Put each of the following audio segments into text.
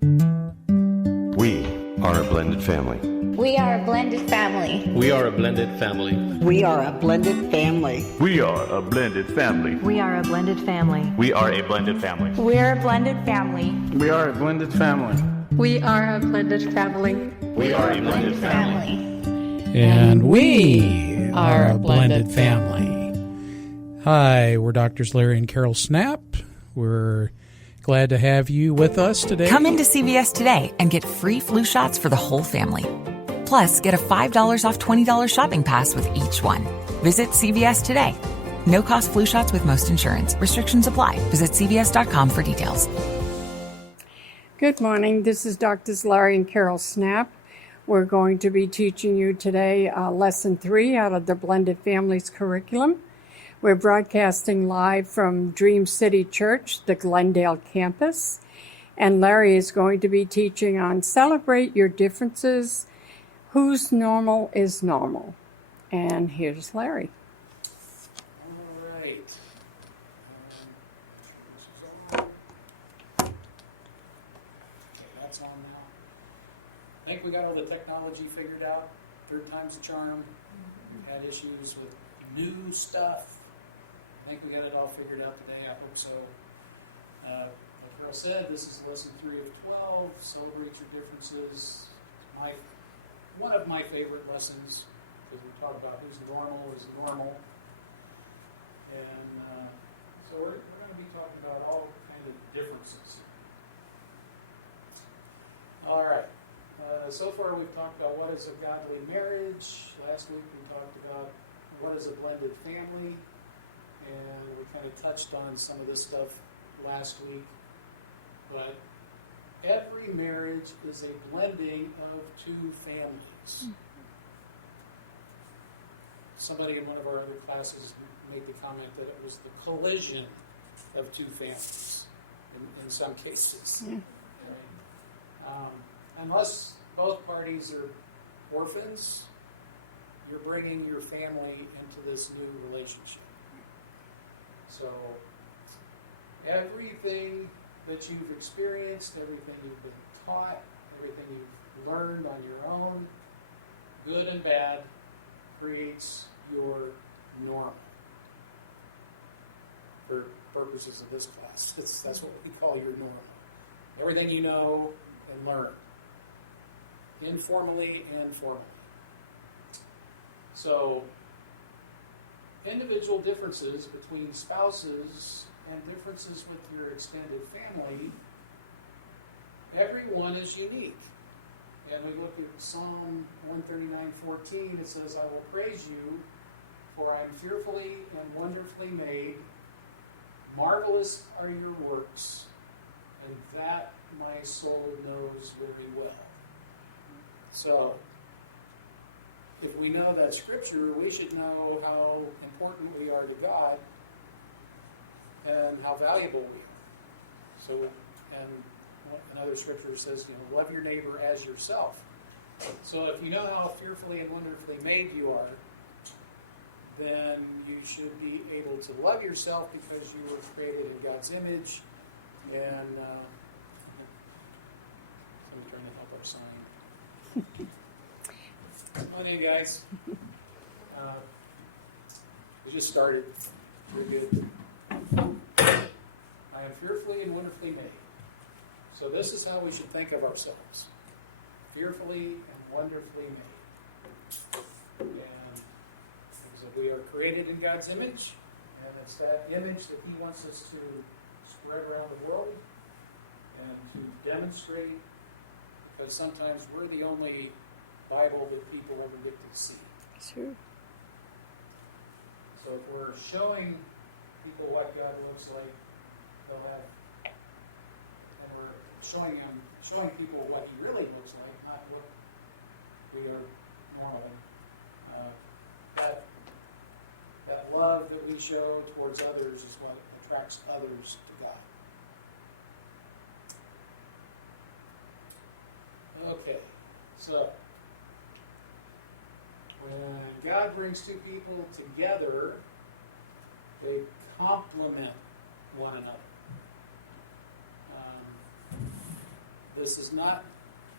We are a blended family. We are a blended family. We are a blended family. We are a blended family. We are a blended family. We are a blended family. We are a blended family. We're a blended family. We are a blended family. We are a blended family. We are a blended family. And we are a blended family. Hi, we're Doctors Larry and Carol Snap. We're glad to have you with us today. Come into CVS today and get free flu shots for the whole family. Plus, get a $5 off $20 shopping pass with each one. Visit CVS today. No-cost flu shots with most insurance. Restrictions apply. Visit CVS.com for details. Good morning. This is Doctors Larry and Carol Snap. We're going to be teaching you today Lesson 3 out of the Blended Families curriculum. We're broadcasting live from Dream City Church, the Glendale campus. And Larry is going to be teaching on Celebrate Your Differences, Whose Normal is Normal. And here's Larry. All right. That's on now. I think we got all the technology figured out. Third time's a charm. We've had issues with new stuff. I think we got it all figured out today. I hope so. Like Carol said, this is lesson 3 of 12. Celebrate your differences. One of my favorite lessons, because we talk about who's normal is normal. And so we're going to be talking about all kinds of differences. All right. So far we've talked about what is a godly marriage. Last week we talked about what is a blended family. And we kind of touched on some of this stuff last week. But every marriage is a blending of two families. Somebody in one of our other classes made the comment that it was the collision of two families in some cases. Yeah. Right? Unless both parties are orphans, you're bringing your family into this new relationship. So everything that you've experienced, everything you've been taught, everything you've learned on your own, good and bad, creates your normal. For purposes of this class, that's what we call your normal. Everything you know and learn, informally and formally. So, individual differences between spouses and differences with your extended family, everyone is unique. And we look at Psalm 139:14, it says, I will praise you, for I am fearfully and wonderfully made. Marvelous are your works, and that my soul knows very well. So, if we know that scripture, we should know how important we are to God and how valuable we are. So, and another scripture says, love your neighbor as yourself. So if you know how fearfully and wonderfully made you are, then you should be able to love yourself because you were created in God's image. And I'm trying to help our sign. Come on in, guys. We just started. We're good. I am fearfully and wonderfully made. So this is how we should think of ourselves. Fearfully and wonderfully made. And so we are created in God's image, and it's that image that He wants us to spread around the world and to demonstrate, because sometimes we're the only Bible that people ever get to see. Sure. So if we're showing people what God looks like, they'll have, and we're showing people what He really looks like, not what we are normally. That love that we show towards others is what attracts others to God. Okay, so when God brings two people together, they complement one another. This is not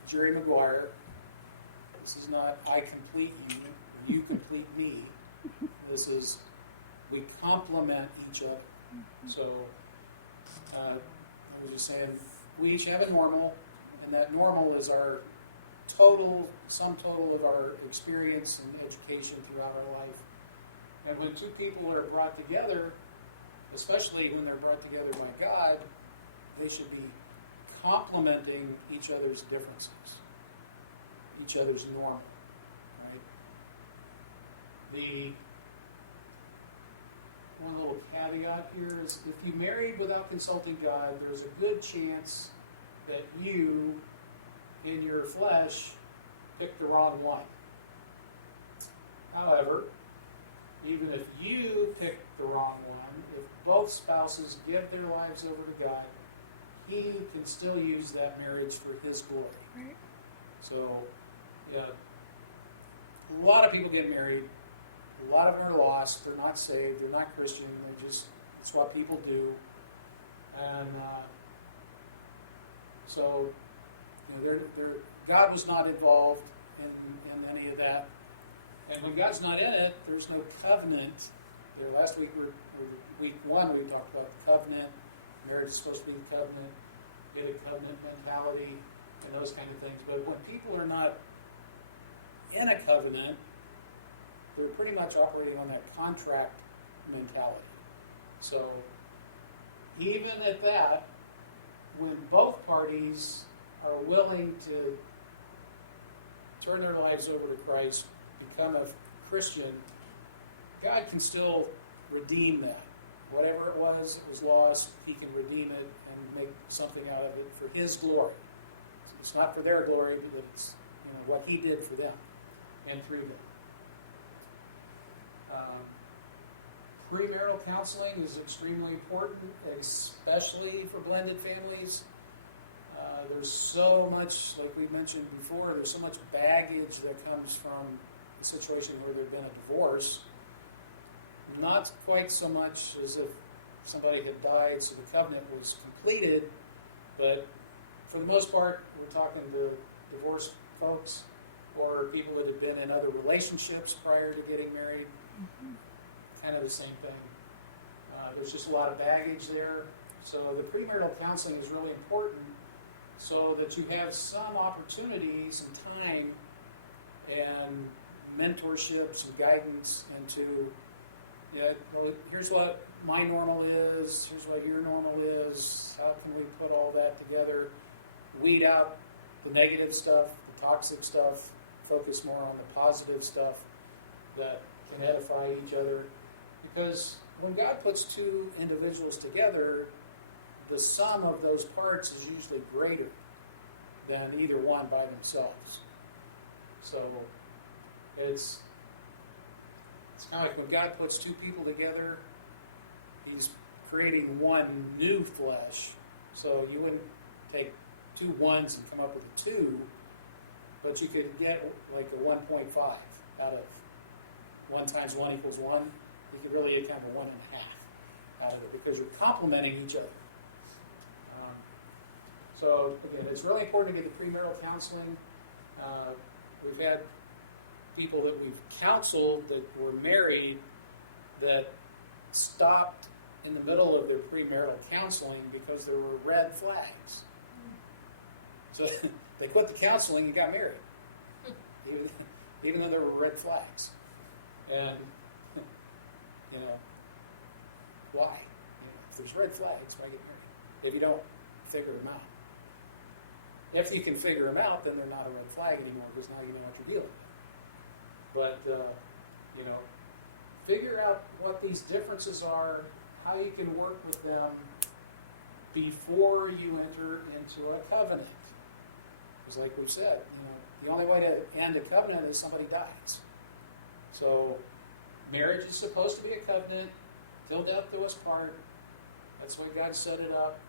Jerry Maguire. This is not I complete you, you complete me. This is we complement each other. So I was just saying, we each have a normal, and that normal is our sum total of our experience and education throughout our life. And when two people are brought together, especially when they're brought together by God, they should be complementing each other's differences, each other's normal. Right? The one little caveat here is if you married without consulting God, there's a good chance that you, in your flesh, picked the wrong one. However, even if you pick the wrong one, if both spouses give their lives over to God, He can still use that marriage for His glory. Right. So, yeah, a lot of people get married. A lot of them are lost. They're not saved. They're not Christian. It's what people do. And so, God was not involved in any of that. And when God's not in it, there's no covenant. Last week, week one, we talked about the covenant. Marriage is supposed to be a covenant, get a covenant mentality, and those kind of things. But when people are not in a covenant, they're pretty much operating on that contract mentality. So even at that, when both parties are willing to turn their lives over to Christ, become a Christian, God can still redeem that. Whatever it was lost, He can redeem it and make something out of it for His glory. So it's not for their glory, but it's what He did for them and through them. Premarital counseling is extremely important, especially for blended families. There's so much, like we mentioned before, there's so much baggage that comes from a situation where there's been a divorce. Not quite so much as if somebody had died, so the covenant was completed, but for the most part, we're talking to divorced folks or people that have been in other relationships prior to getting married. Mm-hmm. Kind of the same thing. There's just a lot of baggage there. So the premarital counseling is really important so that you have some opportunities and time and mentorships and guidance into, here's what my normal is, here's what your normal is, how can we put all that together, weed out the negative stuff, the toxic stuff, focus more on the positive stuff that can edify each other. Because when God puts two individuals together, the sum of those parts is usually greater than either one by themselves. So it's kind of like when God puts two people together, He's creating one new flesh. So you wouldn't take two ones and come up with a two, but you could get like a 1.5 out of 1 times 1 equals 1. You could really get kind of 1.5 out of it because you're complementing each other. So again, it's really important to get the premarital counseling. We've had people that we've counseled that were married that stopped in the middle of their premarital counseling because there were red flags. So they quit the counseling and got married, even though there were red flags. And why? If there's red flags, why get married? If you don't figure them out. If you can figure them out, then they're not a red flag anymore because now you know what you're dealing with. But, figure out what these differences are, how you can work with them before you enter into a covenant. Because like we've said, the only way to end a covenant is somebody dies. So marriage is supposed to be a covenant, till death do us part. That's the way God set it up.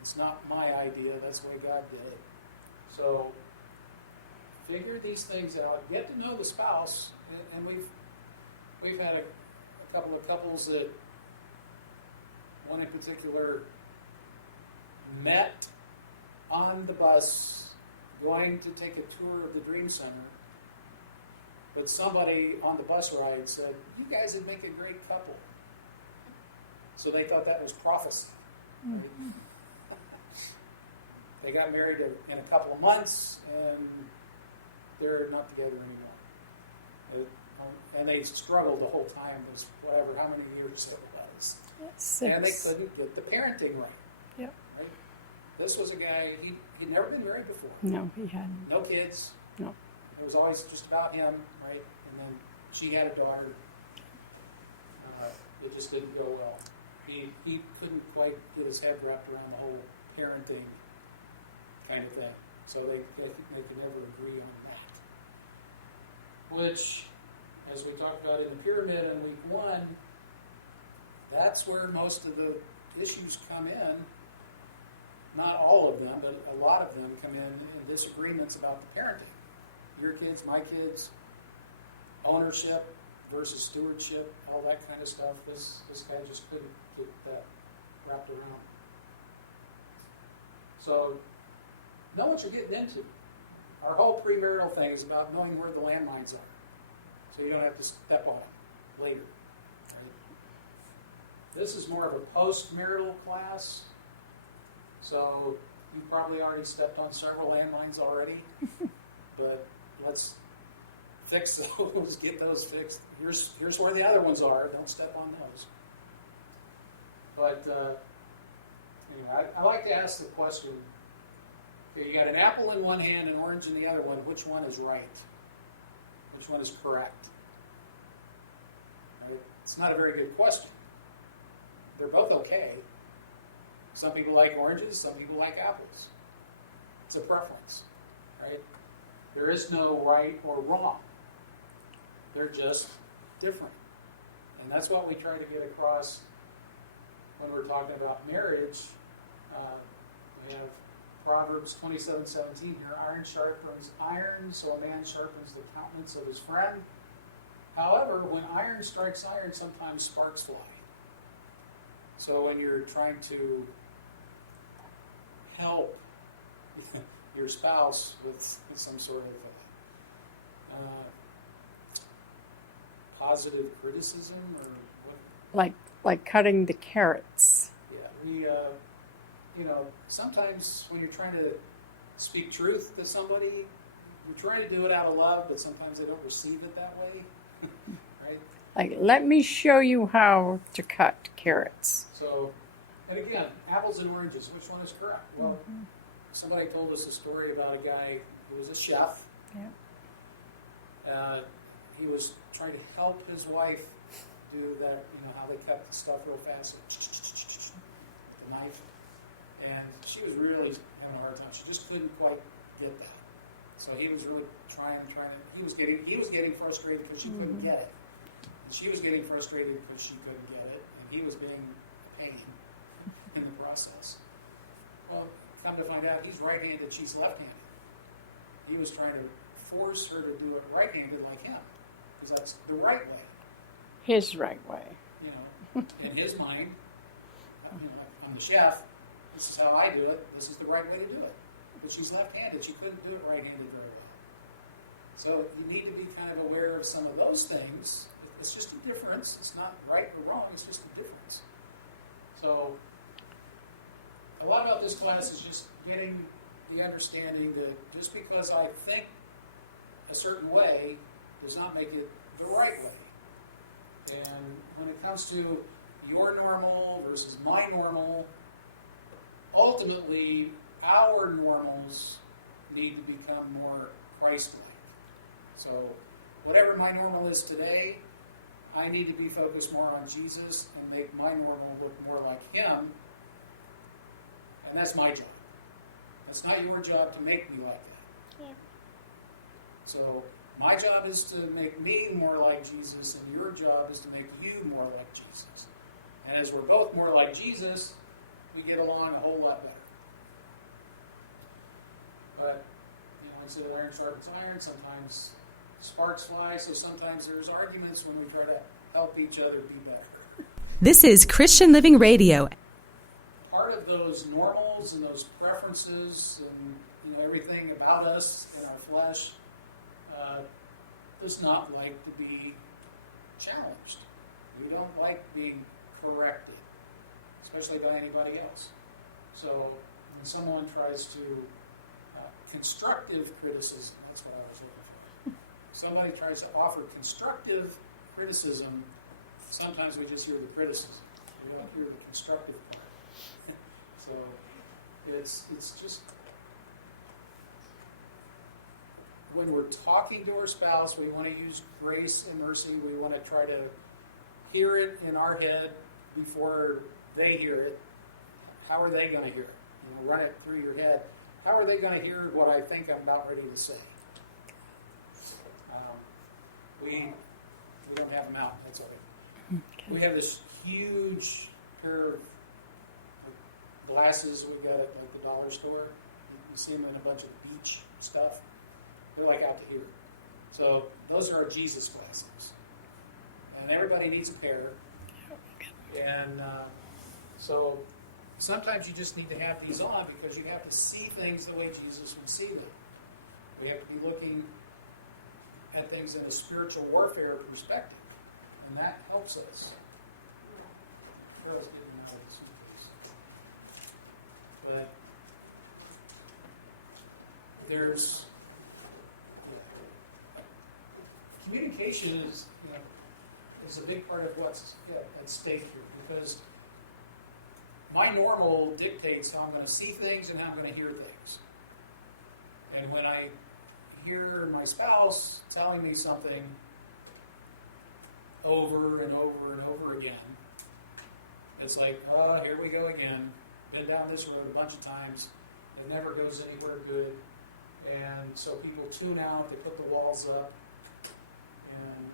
It's not my idea, that's the way God did it. So figure these things out, get to know the spouse, and we've had a couple of couples that, one in particular, met on the bus going to take a tour of the Dream Center, but somebody on the bus ride said, "You guys would make a great couple." So they thought that was prophecy. Mm-hmm. They got married in a couple of months, and they're not together anymore. And they struggled the whole time, was whatever, how many years it was. 6. And they couldn't get the parenting right. Yep. Right? This was a guy, he'd never been married before. No, he hadn't. No kids. No. It was always just about him, right? And then she had a daughter. It just didn't go well. He couldn't quite get his head wrapped around the whole parenting kind of thing. So they could never agree on that. Which, as we talked about in the pyramid in week 1, that's where most of the issues come in. Not all of them, but a lot of them come in disagreements about the parenting. Your kids, my kids, ownership versus stewardship, all that kind of stuff. This guy just couldn't get that wrapped around. So, know what you're getting into. Our whole premarital thing is about knowing where the landmines are, so you don't have to step on it later. Right? This is more of a post-marital class, so you probably already stepped on several landmines already, but let's fix those, get those fixed. Here's where the other ones are. Don't step on those. But anyway, I like to ask the question, okay, you got an apple in one hand, an orange in the other one. Which one is right? Which one is correct? Right? It's not a very good question. They're both okay. Some people like oranges, some people like apples. It's a preference, right? There is no right or wrong. They're just different. And that's what we try to get across when we're talking about marriage. We have Proverbs 27:17 here. Iron sharpens iron, so a man sharpens the countenance of his friend. However, when iron strikes iron, sometimes sparks fly. So when you're trying to help your spouse with some sort of positive criticism, or what? Like cutting the carrots. Yeah, we, sometimes when you're trying to speak truth to somebody, we're trying to do it out of love, but sometimes they don't receive it that way, right? Like, let me show you how to cut carrots. So, and again, apples and oranges, which one is correct? Well, somebody told us a story about a guy who was a chef. Yeah. He was trying to help his wife do that, how they cut the stuff real fast, the knife. And she was really having a hard time. She just couldn't quite get that. So he was really trying. He was getting frustrated because she couldn't get it. And she was getting frustrated because she couldn't get it. And he was being a pain in the process. Well, come to find out, he's right-handed, she's left-handed. He was trying to force her to do it right-handed like him, because that's the right way. His right way. In his mind, I'm the chef. This is how I do it. This is the right way to do it. But she's left-handed. She couldn't do it right-handed very well. So you need to be kind of aware of some of those things. It's just a difference. It's not right or wrong. It's just a difference. So a lot about this class is just getting the understanding that just because I think a certain way does not make it the right way. And when it comes to your normal versus my normal, ultimately our normals need to become more Christ-like. So whatever my normal is today, I need to be focused more on Jesus and make my normal look more like Him. And that's my job. It's not your job to make me like that. Yeah. So my job is to make me more like Jesus, and your job is to make you more like Jesus. And as we're both more like Jesus, we get along a whole lot better. But, I said iron sharpens iron, sometimes sparks fly, so sometimes there's arguments when we try to help each other be better. This is Christian Living Radio. Part of those normal ourselves and those preferences and everything about us and our flesh does not like to be challenged. We don't like being corrected, especially by anybody else. So when someone tries to constructive criticism, that's what I was looking for. Somebody tries to offer constructive criticism, sometimes we just hear the criticism. We don't hear the constructive part. So it's just when we're talking to our spouse, we want to use grace and mercy. We want to try to hear it in our head before they hear it. How are they going to hear it? Run it through your head. How are they going to hear what I think I'm about ready to say? We don't have them out. That's all. Okay. We have this huge pair of glasses we got at the dollar store. You see them in a bunch of beach stuff. They're like out to here. So those are our Jesus glasses. And everybody needs a pair. And so sometimes you just need to have these on because you have to see things the way Jesus would see them. We have to be looking at things in a spiritual warfare perspective. And that helps us. Carol's getting out of the suitcase. But there's communication is a big part of what's at stake here, because my normal dictates how I'm going to see things and how I'm going to hear things. And when I hear my spouse telling me something over and over and over again, it's like, oh, here we go again. Been down this road a bunch of times. It never goes anywhere good. And so people tune out, they put the walls up. And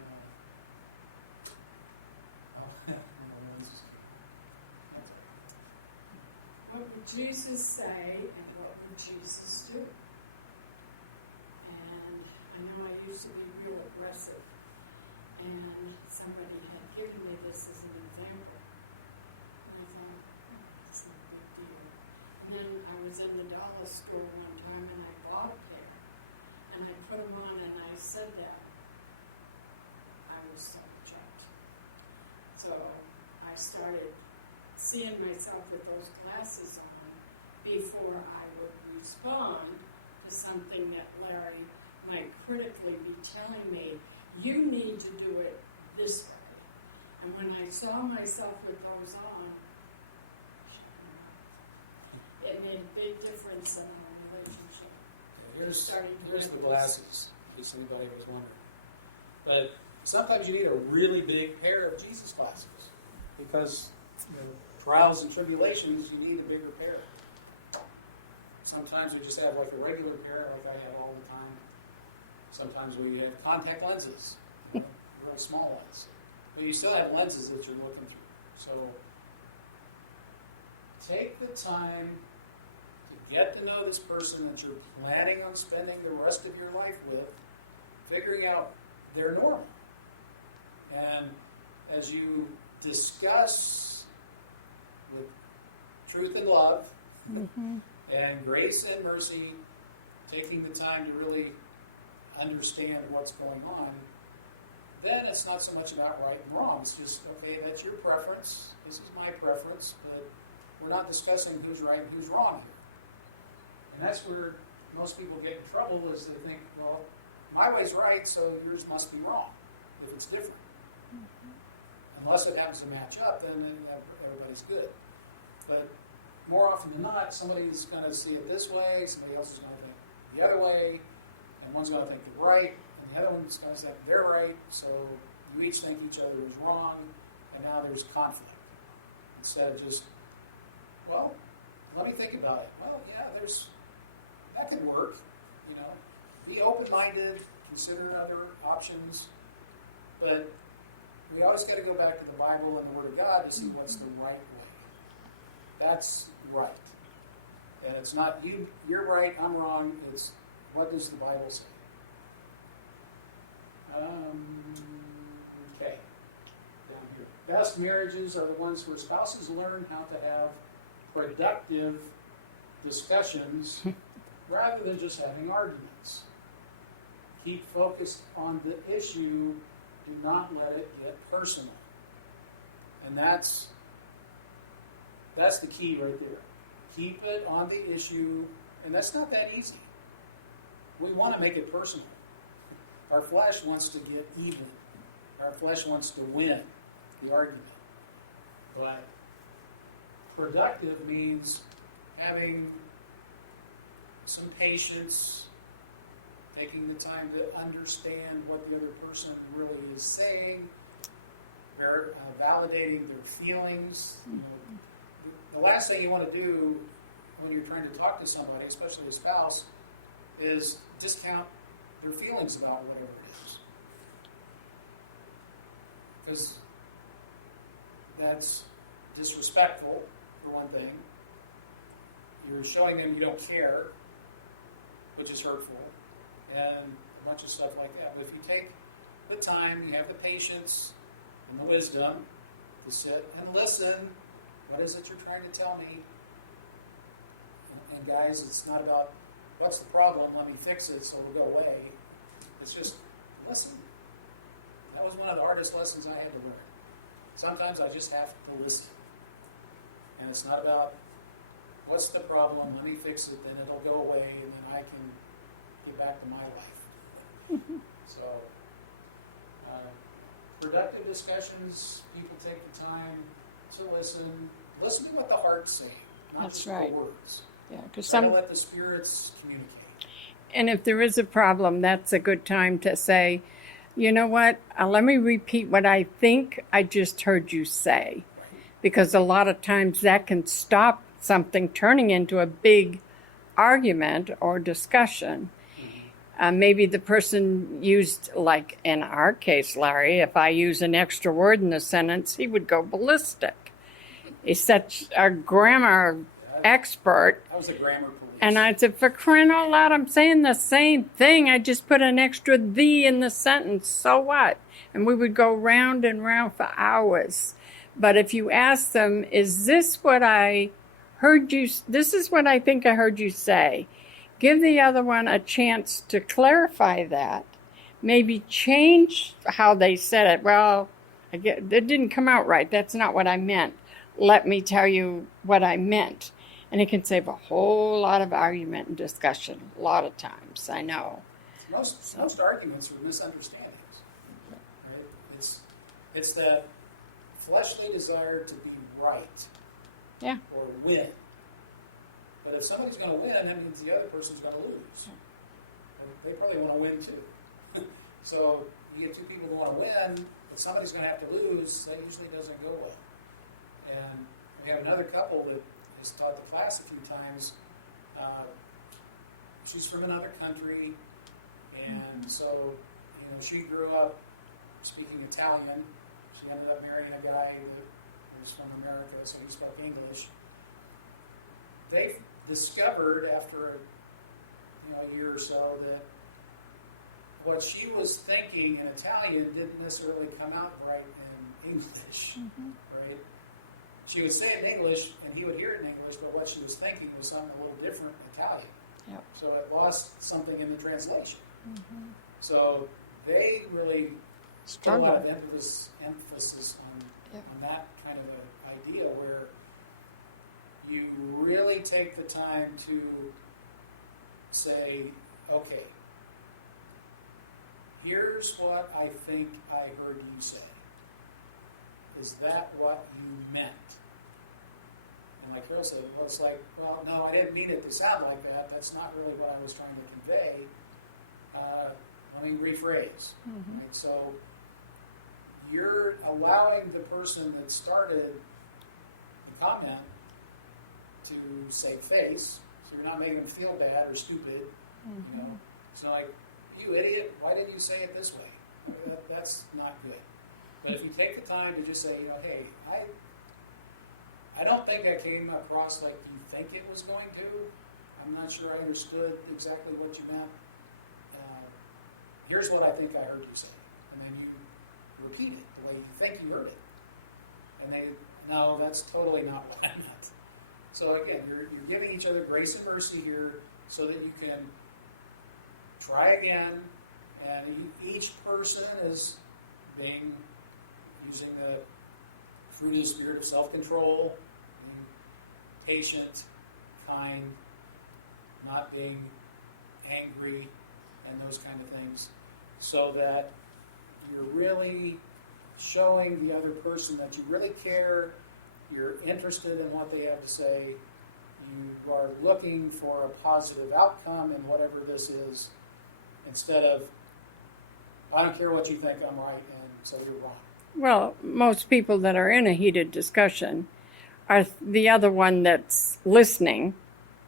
what would Jesus say and what would Jesus do? And I know I used to be real aggressive, and somebody had given me this as an example. And I thought, it's not a big deal. And then I was in the dollar store one time and I bought a pair. And I put them on and I said that. I was so shocked. So I started seeing myself with those glasses on before I would respond to something that Larry might critically be telling me, you need to do it this way. And when I saw myself with those on, it made a big difference in our relationship. Here's the glasses, in case anybody was wondering. But sometimes you need a really big pair of Jesus glasses because trials and tribulations, you need a bigger pair. Sometimes we just have like a regular pair, like I have all the time. Sometimes we have contact lenses, real small ones. But you still have lenses that you're looking through. So take the time to get to know this person that you're planning on spending the rest of your life with, figuring out their normal. And as you discuss with truth and love, and grace and mercy, taking the time to really understand what's going on, then it's not so much about right and wrong. It's just, okay, that's your preference. This is my preference, but we're not discussing who's right and who's wrong here. And that's where most people get in trouble, is they think, well, my way's right, so yours must be wrong if it's different. Unless it happens to match up, then everybody's good. But more often than not, somebody's going to see it this way, somebody else is going to think the other way, and one's going to think they're right, and the other one's going to think they're right, so you each think each other is wrong, and now there's conflict. Instead of just, well, let me think about it. Well, yeah, that could work, Be open-minded, consider other options, but we always got to go back to the Bible and the Word of God to see what's the right way. That's right. And it's not you're right, I'm wrong. It's what does the Bible say? Okay. Down here. Best marriages are the ones where spouses learn how to have productive discussions rather than just having arguments. Keep focused on the issue. Do not let it get personal. And that's the key right there. Keep it on the issue, and that's not that easy. We want to make it personal. Our flesh wants to get even. Our flesh wants to win the argument. But productive means having some patience, taking the time to understand what the other person really is saying, validating their feelings. You know, the last thing you want to do when you're trying to talk to somebody, especially a spouse, is discount their feelings about whatever it is. Because that's disrespectful, for one thing. You're showing them you don't care, which is hurtful, and a bunch of stuff like that. But if you take the time, you have the patience and the wisdom to sit and listen. What is it you're trying to tell me? And guys, it's not about what's the problem, let me fix it so it'll go away. It's just listen. That was one of the hardest lessons I had to learn. Sometimes I just have to listen. And it's not about what's the problem, let me fix it, then it'll go away, and then I can get back to my life. So, productive discussions, people take the time to listen. Listen to what the heart's saying, not That's just right. the words. Yeah, because Try to let the spirits communicate. and if there is a problem, that's a good time to say, you know what, let me repeat what I think I just heard you say. Because a lot of times that can stop something turning into a big argument or discussion. Maybe the person used, like in our case, Larry, if I use an extra word in the sentence, he would go ballistic. He's such a grammar expert. I was a grammar police. And I said, for crying out loud, I'm saying the same thing. I just put an extra "the" in the sentence. So what? And we would go round and round for hours. But if you ask them, is this what I heard you, this is what I think I heard you say, give the other one a chance to clarify that. Maybe change how they said it. Well, it didn't come out right. That's not what I meant. Let me tell you what I meant. And it can save a whole lot of argument and discussion, a lot of times, I know. Most arguments are misunderstandings. Right? It's that fleshly desire to be right. Yeah. Or win. But if somebody's going to win, that means the other person's going to lose. They probably want to win too. So you get two people who want to win, but somebody's going to have to lose. That usually doesn't go well. And we have another couple that has taught the class a few times. She's from another country, and so she grew up speaking Italian. She ended up marrying a guy who was from America, so he spoke English. They discovered after a year or so that what she was thinking in Italian didn't necessarily come out right in English, right? She would say it in English, and he would hear it in English, but what she was thinking was something a little different in Italian. Yep. So it lost something in the translation. So they really put a lot of emphasis on that kind of an idea where you really take the time to say, okay, here's what I think I heard you say. Is that what you meant? And like Carol said, well, it's like, well, no, I didn't mean it to sound like that. That's not really what I was trying to convey. Let me rephrase. Right? So you're allowing the person that started the comment to save face, so you're not making them feel bad or stupid. It's not like, you idiot, why didn't you say it this way? That's not good. But if you take the time to just say, hey, I don't think I came across like you think it was going to. I'm not sure I understood exactly what you meant. Here's what I think I heard you say. And then you repeat it the way you think you heard it. And they, no, that's totally not what I meant. So again, you're giving each other grace and mercy here so that you can try again, and each person is using the fruit of the Spirit of self-control, being patient, kind, not being angry, and those kind of things, so that you're really showing the other person that you really care, you're interested in what they have to say, you are looking for a positive outcome in whatever this is, instead of, I don't care what you think, I'm right, and so you're wrong. Well, most people that are in a heated discussion are the other one that's listening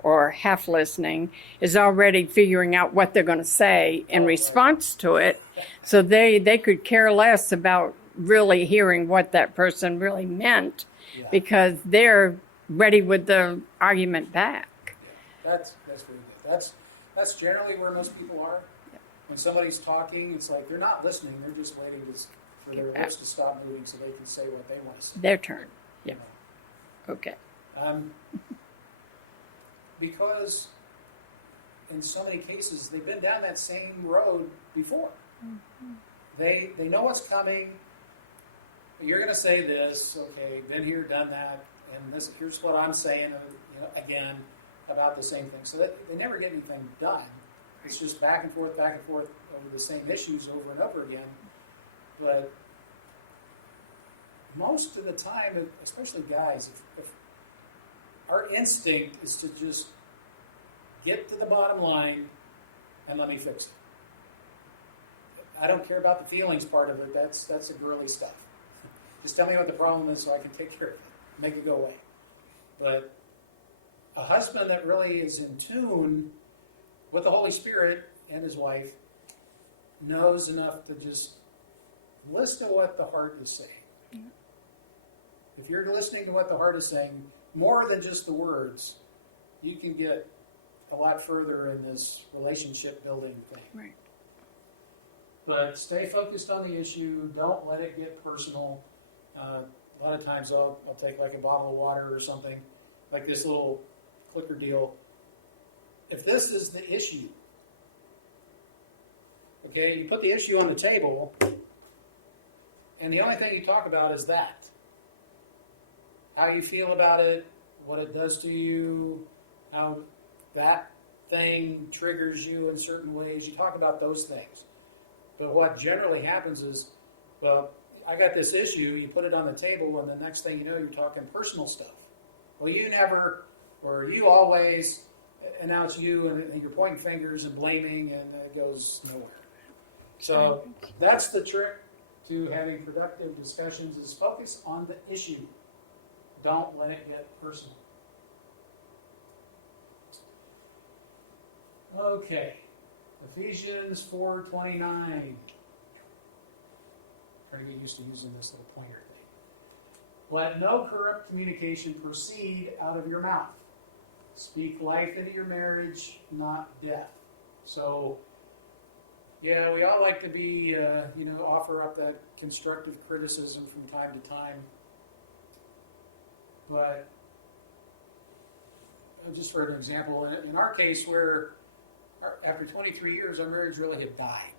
or half listening is already figuring out what they're going to say in response to it. So they could care less about really hearing what that person really meant because they're ready with the argument back. That's very good. That's generally where most people are. When somebody's talking, it's like they're not listening, they're just waiting for their lips to stop moving so they can say what they want to say. Their turn. Yeah. Okay. Because in so many cases, they've been down that same road before. Mm-hmm. They know what's coming. You're going to say this, okay, been here, done that, and here's what I'm saying again about the same thing. So they never get anything done. It's just back and forth over the same issues over and over again. But most of the time, especially guys, if our instinct is to just get to the bottom line and let me fix it. I don't care about the feelings part of it. That's the girly stuff. Just tell me what the problem is so I can take care of it, make it go away. But a husband that really is in tune with the Holy Spirit and his wife knows enough to just listen to what the heart is saying. Yeah. If you're listening to what the heart is saying, more than just the words, you can get a lot further in this relationship building thing. Right. But stay focused on the issue. Don't let it get personal. A lot of times I'll take like a bottle of water or something, like this little clicker deal. If this is the issue, okay, you put the issue on the table, and the only thing you talk about is that. How you feel about it, what it does to you, how that thing triggers you in certain ways. You talk about those things. But what generally happens is, well, I got this issue, you put it on the table, and the next thing you know, you're talking personal stuff. Well, you never, or you always, and now it's you, and you're pointing fingers and blaming, and it goes nowhere. So that's the trick to having productive discussions, is focus on the issue. Don't let it get personal. Okay, Ephesians 4:29. Trying to get used to using this little pointer thing. Let no corrupt communication proceed out of your mouth. Speak life into your marriage, not death. So, yeah, we all like to be, offer up that constructive criticism from time to time. But just for an example, in our case, where after 23 years, our marriage really had died.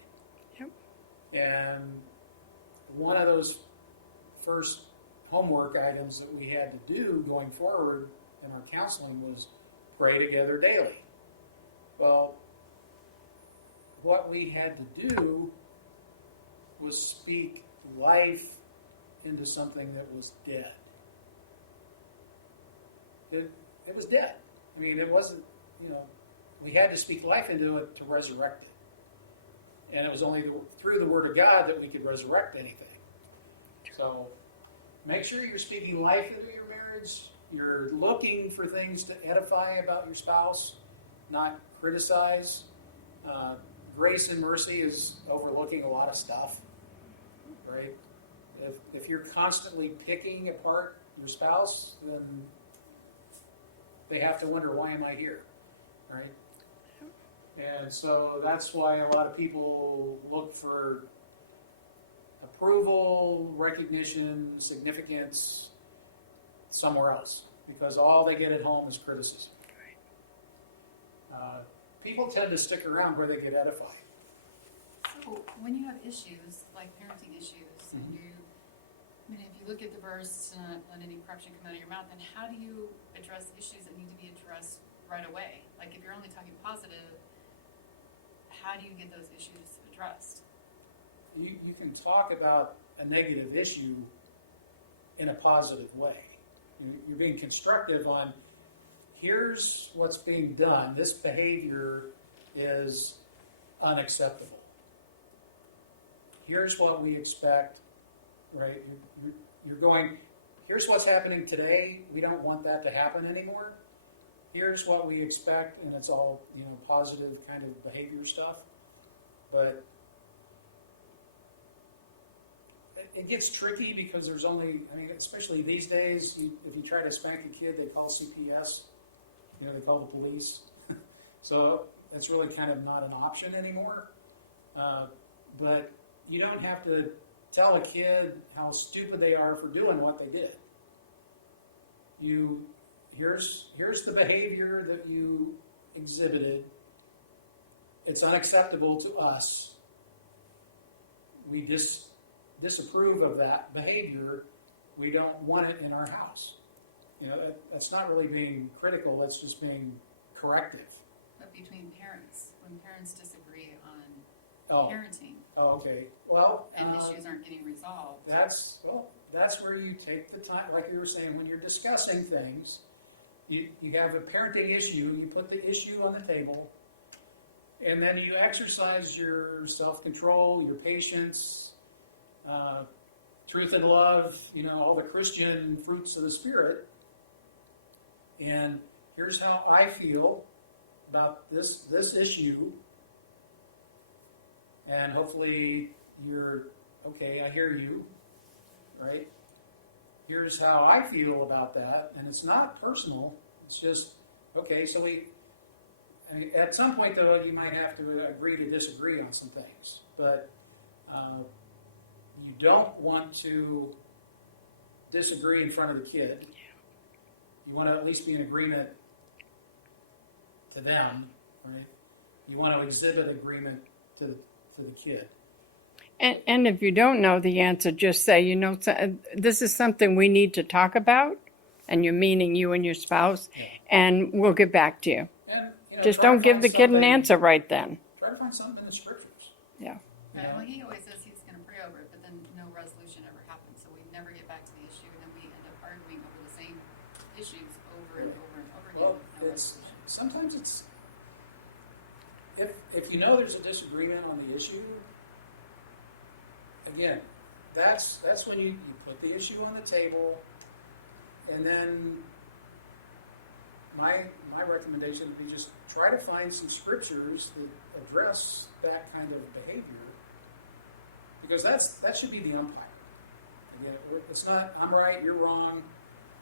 Yep. And one of those first homework items that we had to do going forward in our counseling was pray together daily. Well, what we had to do was speak life into something that was dead. It was dead. I mean, it wasn't, we had to speak life into it to resurrect it. And it was only through the Word of God that we could resurrect anything. So make sure you're speaking life into your marriage. You're looking for things to edify about your spouse, not criticize. Grace and mercy is overlooking a lot of stuff, right? If you're constantly picking apart your spouse, then they have to wonder, why am I here, right? And so that's why a lot of people look for approval, recognition, significance somewhere else. because all they get at home is criticism. People tend to stick around where they get edified. So when you have issues, like parenting issues, and if you look at the verse, to not let any corruption come out of your mouth, then how do you address issues that need to be addressed right away? Like if you're only talking positive, how do you get those issues addressed? You can talk about a negative issue in a positive way. You're being constructive on, here's what's being done. This behavior is unacceptable. Here's what we expect, right? You're going, here's what's happening today. We don't want that to happen anymore. Here's what we expect, and it's all, positive kind of behavior stuff. But it gets tricky because there's only, especially these days, if you try to spank a kid, they call CPS, they call the police. So that's really kind of not an option anymore. But you don't have to tell a kid how stupid they are for doing what they did. Here's the behavior that you exhibited. It's unacceptable to us. We disapprove of that behavior. We don't want it in our house. That's not really being critical. That's just being corrective. But between parents, when parents disagree on Oh. parenting Oh, okay. Well, and issues aren't getting resolved, that's where you take the time, like you were saying, when you're discussing things, you have a parenting issue, you put the issue on the table, and then you exercise your self-control, your patience, truth and love, all the Christian fruits of the Spirit. And here's how I feel about this issue. And hopefully you're, okay, I hear you, right? Here's how I feel about that. And it's not personal. It's just, okay, so at some point, though, you might have to agree to disagree on some things. But you don't want to disagree in front of the kid. You want to at least be in agreement to them, right? You want to exhibit agreement to the kid. And if you don't know the answer, just say, this is something we need to talk about, and you're meaning you and your spouse, and we'll get back to you. And, Just try to don't give find the kid an something- answer right then. Try to find something in the scriptures. Yeah. Right, well, he always says he's going to pray over it, but then no resolution ever happens. So we never get back to the issue, and then we end up arguing over the same issues over and over and over again Well, with no resolution. sometimes it's, if you know there's a disagreement on the issue, again, that's when you put the issue on the table, and then my recommendation would be just try to find some scriptures that address that kind of behavior, because that should be the umpire. Again, it's not I'm right, you're wrong.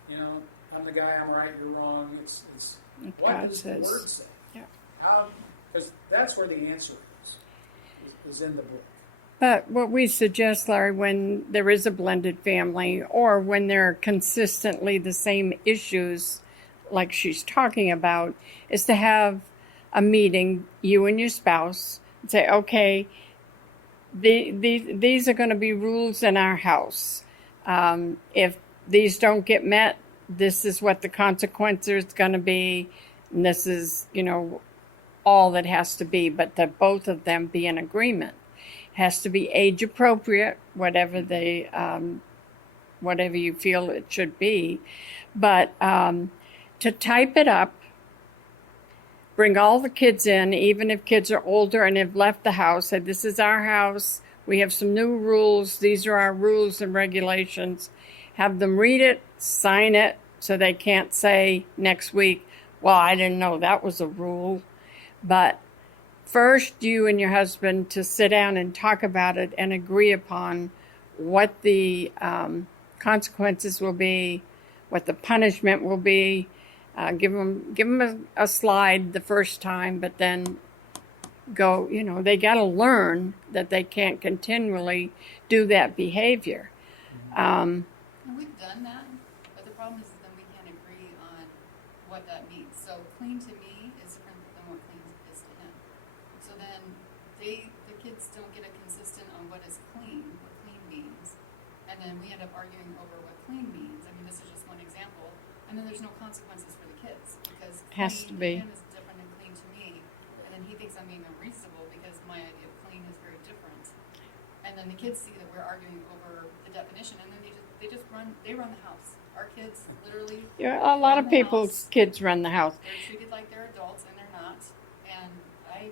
I'm the guy, I'm right, you're wrong. It's what God does says. the word say? Yeah. Because that's where the answer is in the book. But what we suggest, Larry, when there is a blended family or when there are consistently the same issues like she's talking about, is to have a meeting, you and your spouse, and say, okay, these are going to be rules in our house. If these don't get met, this is what the consequence is going to be. And this is, all that has to be, but that both of them be in agreement. Has to be age appropriate, whatever you feel it should be. But to type it up, bring all the kids in, even if kids are older and have left the house, say, this is our house, we have some new rules, these are our rules and regulations. Have them read it, sign it, so they can't say next week, well, I didn't know that was a rule. But first, you and your husband to sit down and talk about it and agree upon what the consequences will be, what the punishment will be. Give them a slide the first time, but then go, they got to learn that they can't continually do that behavior. And we've done that, but the problem is then we can't agree clean to me is different than what clean is to him. So then the kids don't get a consistent on what is clean, what clean means. And then we end up arguing over what clean means. I mean, this is just one example. And then there's no consequences for the kids because Has to clean be. to him is different than clean to me. And then he thinks I'm being unreasonable because my idea of clean is very different. And then the kids see that we're arguing over the definition, and then they just run the house. Our kids literally. Yeah, a lot of people's kids run the house. They're treated like they're adults, and they're not. And I'm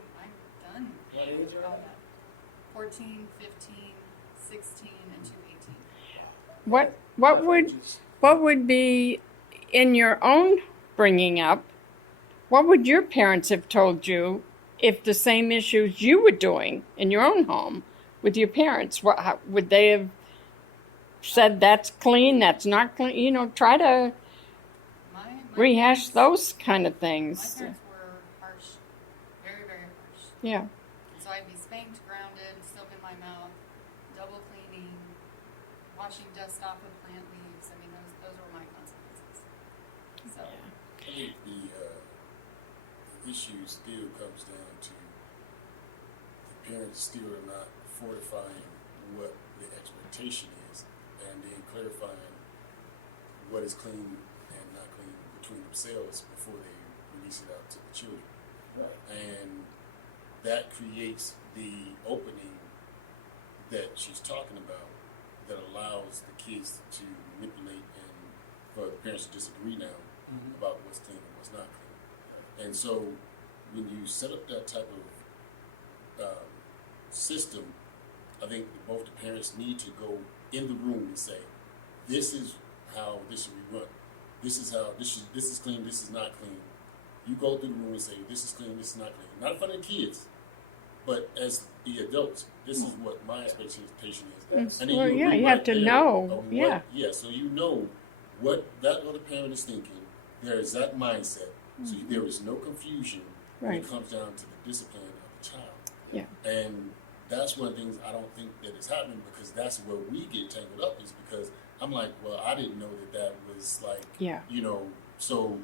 done. What age are all they? that. 14, 15, 16, and 2, 18. What would be in your own bringing up? What would your parents have told you if the same issues you were doing in your own home with your parents? How, would they have said that's clean, that's not clean? You know, try to My rehash parents- those kind of My things. parents were harsh, very, very harsh. Yeah. So I'd be spanked, grounded, soap in my mouth, double cleaning, washing dust off of plant leaves. I mean, those were my consequences. So, I think the issue still comes down to the parents still are not fortifying what the expectation is and then clarifying what is clean and not clean between themselves before they release it out to the children. Right. And that creates the opening that she's talking about that allows the kids to manipulate and for the parents to disagree now about what's clean and what's not clean. And so when you set up that type of system, I think that both the parents need to go in the room and say, this is how this should be run. This is how this is clean, this is not clean. You go through the room and say, this is clean, this is not clean. Not in front of the kids, but as the adults, this is what my expectation is. And then Well, yeah, agree you have right to there know, on what- yeah. Yeah, so you know what that other parent is thinking. There is that mindset. So there is no confusion when Right. it comes down to the discipline of the child. Yeah. And that's one of the things I don't think that is happening because that's where we get tangled up is because I'm like, well, I didn't know that was like, Yeah. you know, so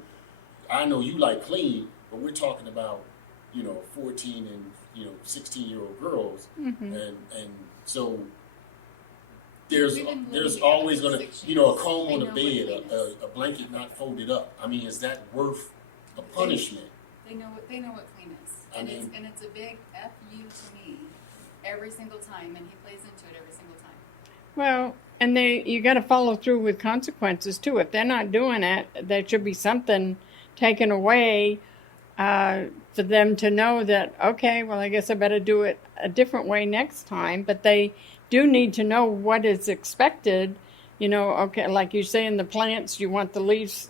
I know you like clean, but we're talking about, 14 and, 16-year-old girls. And so there's We've been living there's together always for going 6 to, years. a comb They on the know what bed, clean is. a blanket not folded up. I mean, is that worth a punishment? They know what clean is. I And mean- it's a big F you to me every single time, and he plays into it every single time. Well, and you got to follow through with consequences too. If they're not doing it, there should be something taken away for them to know that, okay, well, I guess I better do it a different way next time. But they do need to know what is expected. Okay, like you say in the plants, you want the leaves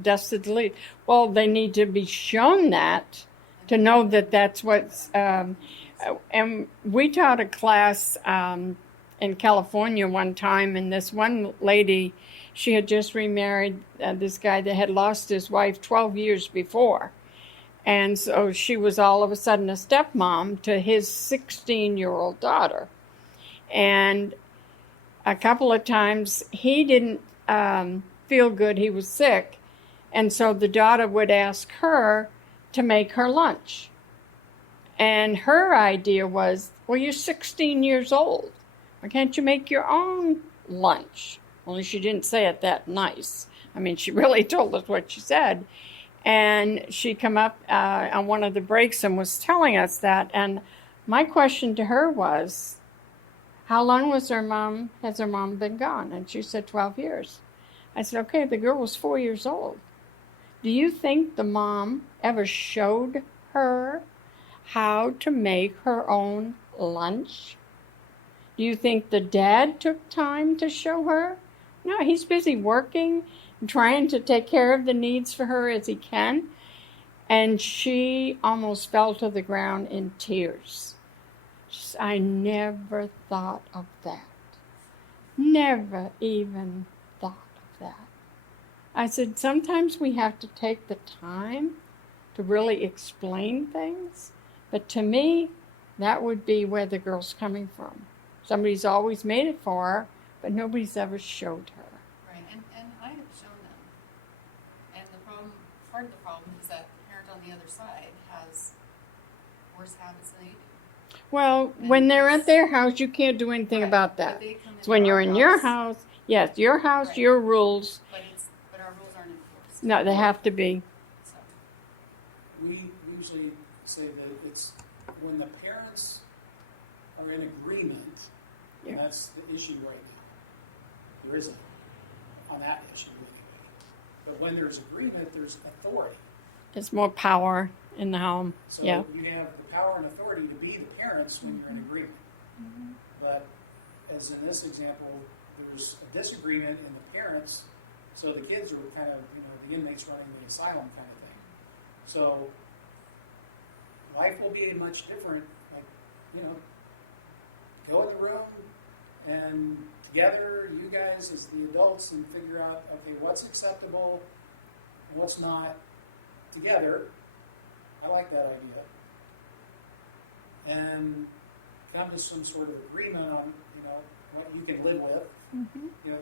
dusted the leaves. Well, they need to be shown that to know that that's what's. And we taught a class in California one time, and this one lady, she had just remarried this guy that had lost his wife 12 years before. And so she was all of a sudden a stepmom to his 16-year-old daughter. And a couple of times he didn't feel good, he was sick. And so the daughter would ask her to make her lunch. And her idea was, well, you're 16 years old. Why can't you make your own lunch? Only she didn't say it that nice. I mean, she really told us what she said. And she come up on one of the breaks and was telling us that. And my question to her was, how long has her mom been gone? And she said 12 years. I said, okay, the girl was 4 years old. Do you think the mom ever showed her how to make her own lunch? Do you think the dad took time to show her? No, he's busy working and trying to take care of the needs for her as he can. And she almost fell to the ground in tears. I never thought of that. Never even thought of that. I said, sometimes we have to take the time to really explain things. But to me, that would be where the girl's coming from. Somebody's always made it for her, but nobody's ever showed her. Right, and I have shown them. And part of the problem is that parents outside has worse habits than they do. Well, when they're at their house, you can't do anything Right, about but that. they come It's when into you're our in your house. house, yes, your house, Right. your rules. But our rules aren't enforced. No, they have to be. So, We usually say that it's when the parents are in agreement, Yeah. and that's the issue right now. There isn't on that issue anyway. But when there's agreement, there's authority. There's more power in the home. So Yeah. you have the power and authority to be the parents when you're in agreement. But as in this example, there's a disagreement in the parents, so the kids are kind of, the inmates running the asylum kind of thing. So life will be much different. Like, go in the room and together, you guys as the adults, and figure out, okay, what's acceptable and what's not together. I like that idea. And come to some sort of agreement on, what you can live with.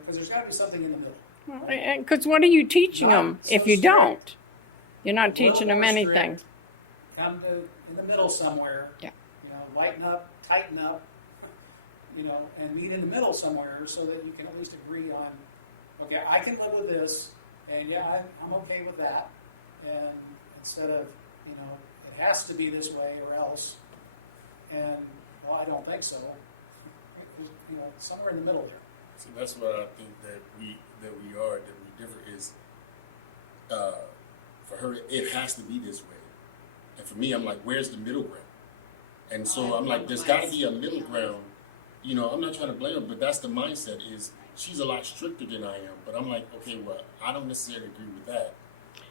Because there's got to be something in the middle. Because what are you teaching Not them so if you strict. don't? You're not A little teaching them more anything. strict. Come to in the middle somewhere. Yeah. Lighten up, tighten up, and meet in the middle somewhere so that you can at least agree on, okay, I can live with this, and yeah, I'm okay with that. And instead of, it has to be this way or else. And, well, I don't think so. Somewhere in the middle there. So that's what I think that we differ is, for her, it has to be this way. And for me, I'm like, where's the middle ground? And so I'm like, there's got to be a middle ground. I'm not trying to blame her, but that's the mindset is she's a lot stricter than I am. But I'm like, okay, well, I don't necessarily agree with that.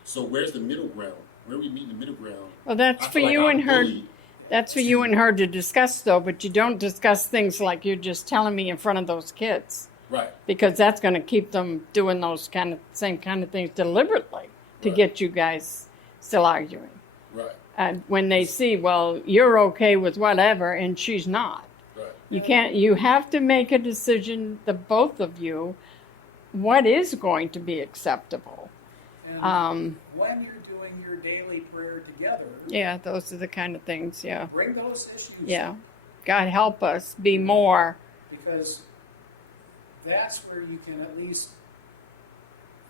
So where's the middle ground? Where we meet in the middle ground? Well, that's I for feel like you I'm and her. bullied. That's for you and her to discuss, though. But you don't discuss things like you're just telling me in front of those kids, Right. because that's going to keep them doing those same kind of things deliberately to get you guys still arguing. Right. And when they see, well, you're okay with whatever, and she's not. Right. You can't. You have to make a decision, the both of you, what is going to be acceptable. And when you're doing your daily prayer together, Yeah, those are the kind of things. Yeah. bring those issues Yeah. up, God help us be more. because that's where you can at least,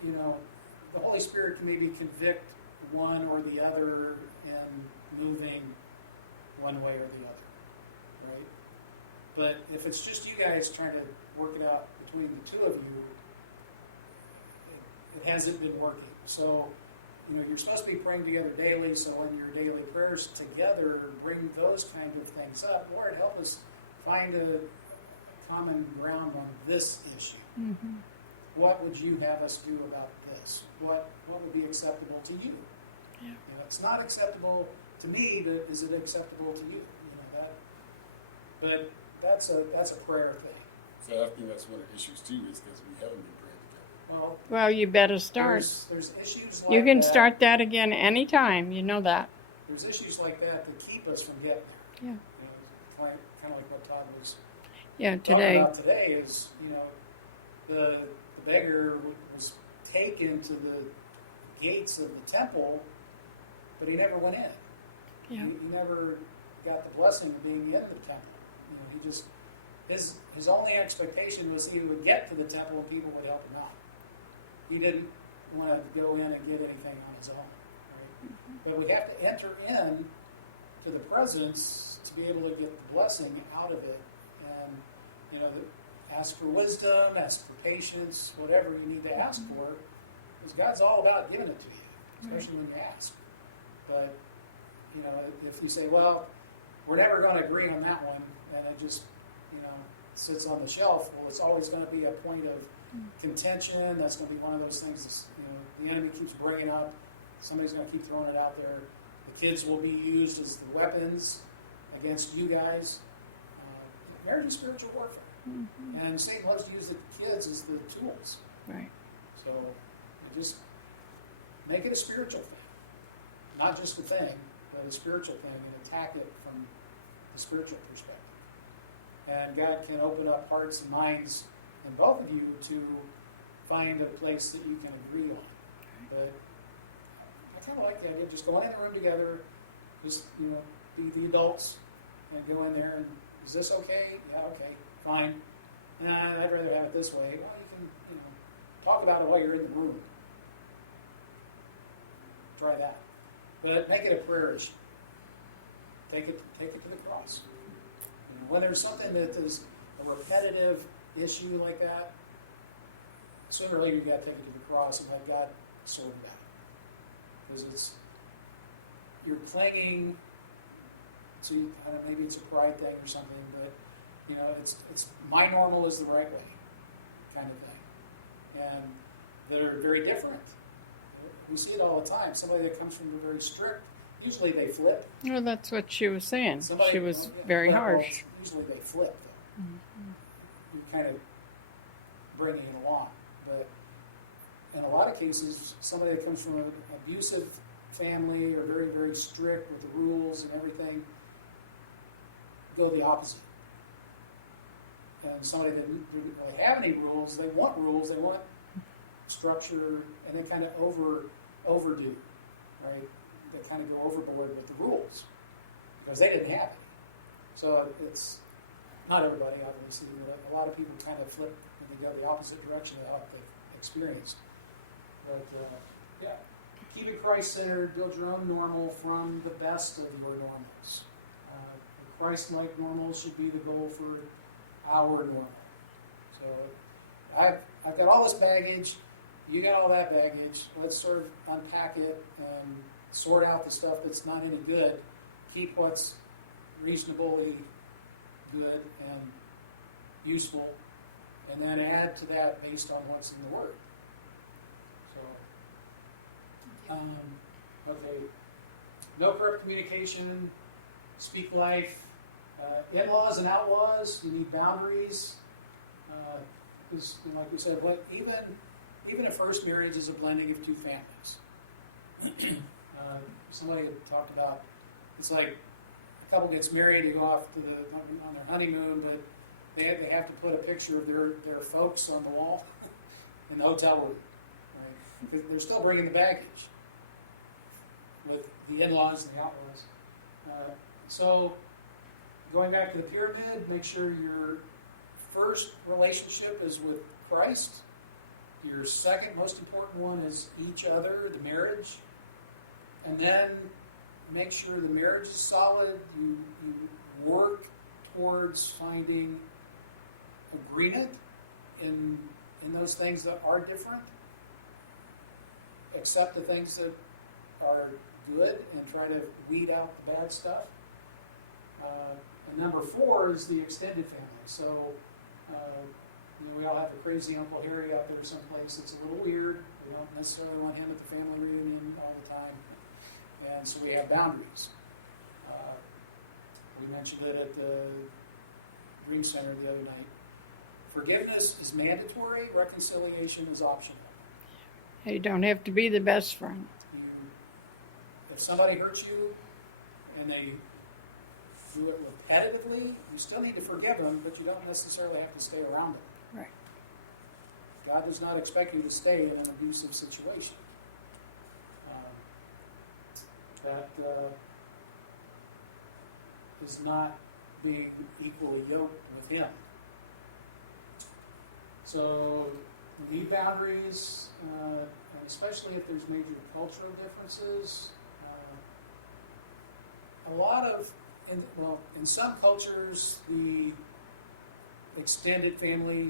the Holy Spirit can maybe convict one or the other in moving one way or the other, right? But if it's just you guys trying to work it out between the two of you, it hasn't been working. So, you're supposed to be praying together daily, so when your daily prayers together bring those kind of things up, Lord, help us find a common ground on this issue. What would you have us do about this? What would be acceptable to you? Yeah. It's not acceptable to me, but is it acceptable to you? But that's a prayer thing. So I think that's one of the issues too, is because we haven't been praying together. Well, You better start. there's issues like You can that. start that again anytime. You know that. There's issues like that keep us from getting there. Yeah. Kind of like what Todd was Yeah. talking Today. about today is, the beggar was taken to the gates of the temple, but he never went in. Yeah. He never got the blessing of being in the temple. He just his only expectation was he would get to the temple and people would help him out. He didn't want to go in and get anything on his own. Right? But we have to enter in to the presence to be able to get the blessing out of it, and ask for wisdom, ask for patience, whatever you need to ask for, because God's all about giving it to you, especially when you ask. But if you say, well, we're never going to agree on that one, and it just sits on the shelf, well, it's always going to be a point of contention. That's going to be one of those things that's, the enemy keeps bringing up. Somebody's going to keep throwing it out there. The kids will be used as the weapons against you guys. Marriage is spiritual warfare. And Satan loves to use the kids as the tools. Right. So just make it a spiritual thing. Not just a thing, but a spiritual thing, and attack it from the spiritual perspective. And God can open up hearts and minds in both of you to find a place that you can agree on. But kind of like the idea of just going in the room together, just, be the adults and go in there and, is this okay? Yeah, okay, fine. Nah, I'd rather have it this way. Well, you can, talk about it while you're in the room. Try that. But make it a prayer issue. Take it to the cross. When there's something that is a repetitive issue like that, sooner or later you got to take it to the cross and have God sort it out. Because you're clinging to, I don't know, maybe it's a pride thing or something, but it's my normal is the right way kind of thing. And that are very different. We see it all the time. Somebody that comes from a very strict, usually they flip. Well, that's what she was saying. Somebody, She was very harsh. Well, usually they flip. You kind of bringing it along. But in a lot of cases, somebody that comes from an abusive family or very, very strict with the rules and everything, go the opposite. And somebody that doesn't really have any rules, they want structure, and they kind of overdo, right? They kind of go overboard with the rules because they didn't have it. So it's not everybody, obviously, but a lot of people kind of flip and they go the opposite direction of what they've experienced. But yeah, keep it Christ-centered. Build your own normal from the best of your normals. Christ-like normal should be the goal for our normal. So I've got all this baggage. You got all that baggage. Let's sort of unpack it and sort out the stuff that's not any good. Keep what's reasonably good and useful, and then add to that based on what's in the Word. So, okay. No corrupt communication. Speak life. In-laws and outlaws. You need boundaries. Because, like we said, even a first marriage is a blending of two families. Somebody had talked about, it's like a couple gets married, they go off on their honeymoon, but they have to put a picture of their folks on the wall in the hotel room. Right? They're still bringing the baggage with the in-laws and the outlaws. So going back to the pyramid, make sure your first relationship is with Christ. Your second most important one is each other, the marriage. And then make sure the marriage is solid. You work towards finding agreement in those things that are different. Accept the things that are good and try to weed out the bad stuff. And number 4 is the extended family. So we all have a crazy Uncle Harry out there someplace that's a little weird. We don't necessarily want him at the family reunion all the time. And so we have boundaries. We mentioned it at the Green Center the other night. Forgiveness is mandatory. Reconciliation is optional. You don't have to be the best friend. If somebody hurts you and they do it repetitively, you still need to forgive them, but you don't necessarily have to stay around them. Right. God does not expect you to stay in an abusive situation. That is not being equally yoked with Him. So we need boundaries, and especially if there's major cultural differences. In some cultures, the extended family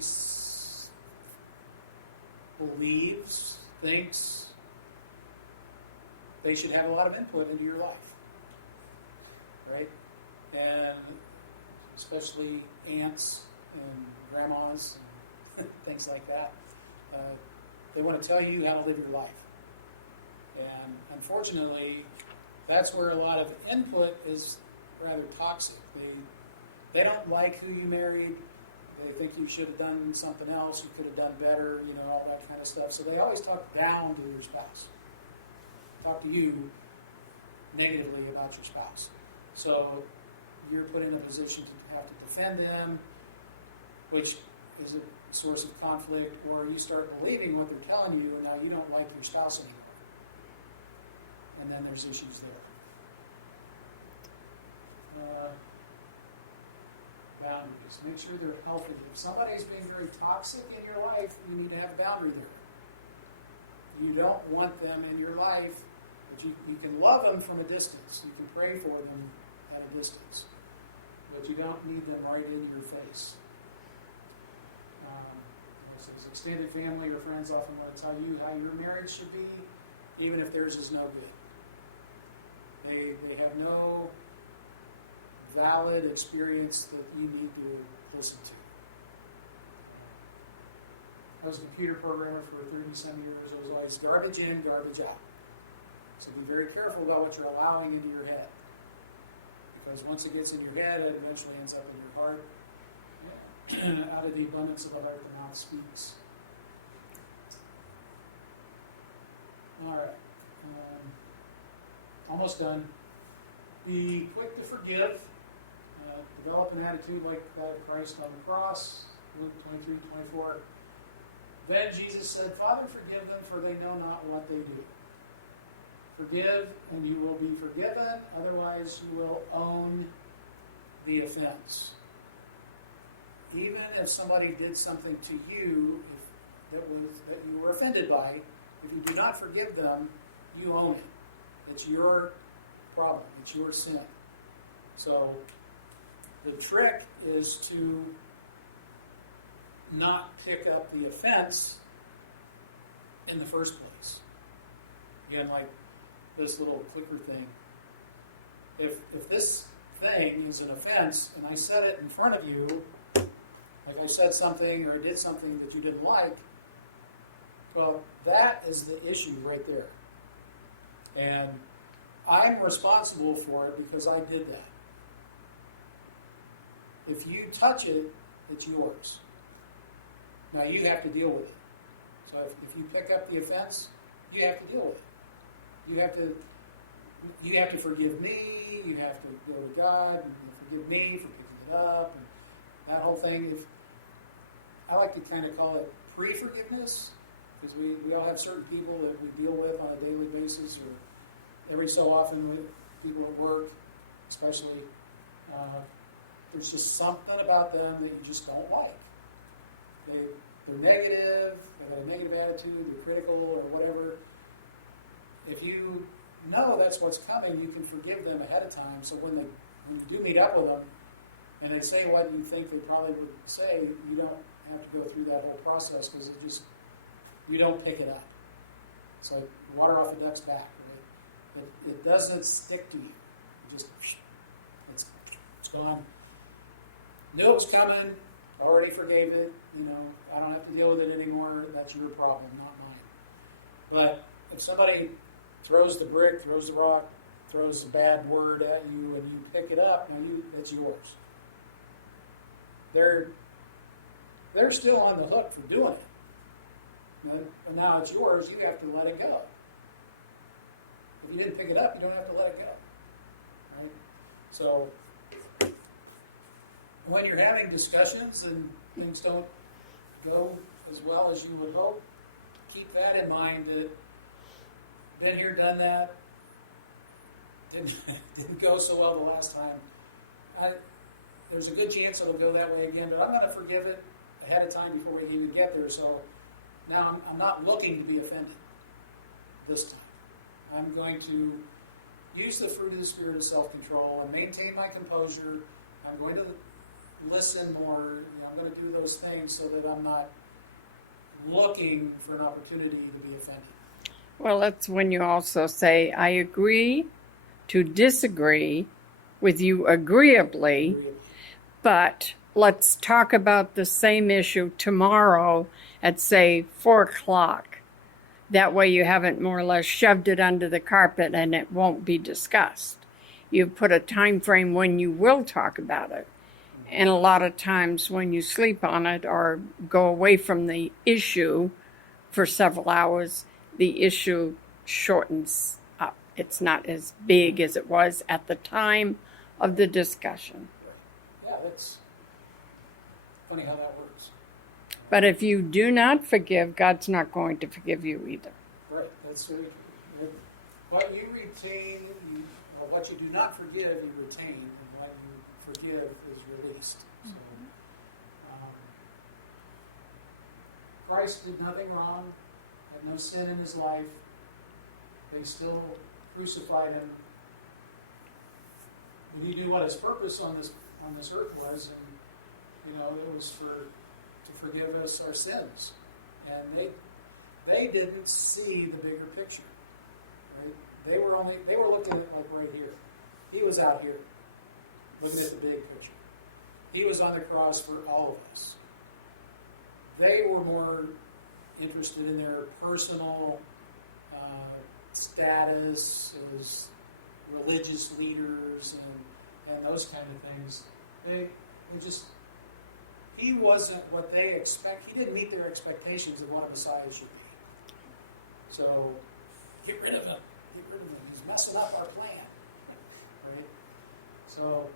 thinks they should have a lot of input into your life, right? And especially aunts and grandmas and things like that. They want to tell you how to live your life. And unfortunately, that's where a lot of input is rather toxic. They don't like who you married. They think you should have done something else. You could have done better, all that kind of stuff. So they always talk down to your spouse. Talk to you negatively about your spouse. So you're put in a position to have to defend them, which is a source of conflict, or you start believing what they're telling you, and now you don't like your spouse anymore. and then there's issues there. Boundaries. Make sure they're healthy. If somebody's being very toxic in your life, you need to have a boundary there. You don't want them in your life, but you can love them from a distance. You can pray for them at a distance, but you don't need them right in your face. So as extended family or friends often want to tell you how your marriage should be, even if theirs is no good. They have no valid experience that you need to listen to. I was a computer programmer for 30-some years. It was always garbage in, garbage out. So be very careful about what you're allowing into your head. Because once it gets in your head, it eventually ends up in your heart. Out of the abundance of the heart, the mouth speaks. All right. Almost done. Be quick to forgive. Develop an attitude like that of Christ on the cross. Luke 23-24. Then Jesus said, Father, forgive them, for they know not what they do. Forgive, and you will be forgiven. Otherwise, you will own the offense. Even if somebody did something to you that you were offended by, if you do not forgive them, you own it. It's your problem. It's your sin. So the trick is to not pick up the offense in the first place. Again, like this little clicker thing. If this thing is an offense and I said it in front of you, like I said something or I did something that you didn't like, well, that is the issue right there. And I'm responsible for it because I did that. If you touch it, it's yours. Now you have to deal with it. So if you pick up the offense, you have to deal with it. You have to forgive me. You have to go to God and forgive me for picking it up. And that whole thing. I like to kind of call it pre-forgiveness, because we all have certain people that we deal with on a daily basis, or every so often with people at work, especially. There's just something about them that you just don't like. They're negative, they have a negative attitude, they're critical, or whatever. If you know that's what's coming, you can forgive them ahead of time, so when you do meet up with them, and they say what you think they probably would say, you don't have to go through that whole process, because you don't pick it up. It's like water off a duck's back. Right? It doesn't stick to you. It's gone. Knew it was coming, already forgave it, I don't have to deal with it anymore, that's your problem, not mine. But if somebody throws the brick, throws the rock, throws a bad word at you, and you pick it up, it's yours. They're still on the hook for doing it. But now it's yours, you have to let it go. If you didn't pick it up, you don't have to let it go. Right? So when you're having discussions and things don't go as well as you would hope, keep that in mind, that been here, done that, didn't go so well the last time. There's a good chance it'll go that way again, but I'm going to forgive it ahead of time before we even get there. So now I'm not looking to be offended this time. I'm going to use the fruit of the Spirit of self-control and maintain my composure. I'm going to listen more. I'm going to do those things so that I'm not looking for an opportunity to be offended. Well, that's when you also say, I agree to disagree with you agreeably, but let's talk about the same issue tomorrow at, say, 4 o'clock. That way you haven't more or less shoved it under the carpet and it won't be discussed. You've put a time frame when you will talk about it. And a lot of times when you sleep on it or go away from the issue for several hours, the issue shortens up. It's not as big as it was at the time of the discussion. Yeah, that's funny how that works. But if you do not forgive, God's not going to forgive you either. Right. That's What you retain, or what you do not forgive, you retain, and what you forgive is released. So, Christ did nothing wrong, had no sin in his life. They still crucified him. But he knew what his purpose on this earth was, and it was to forgive us our sins. And they didn't see the bigger picture. Right? They were looking at it like right here. He was out here, looking at the big picture. He was on the cross for all of us. They were more interested in their personal status as religious leaders and those kind of things. He wasn't what they expect. He didn't meet their expectations of what a Messiah should be. So get rid of him. Get rid of him. He's messing up our plan. Right? So,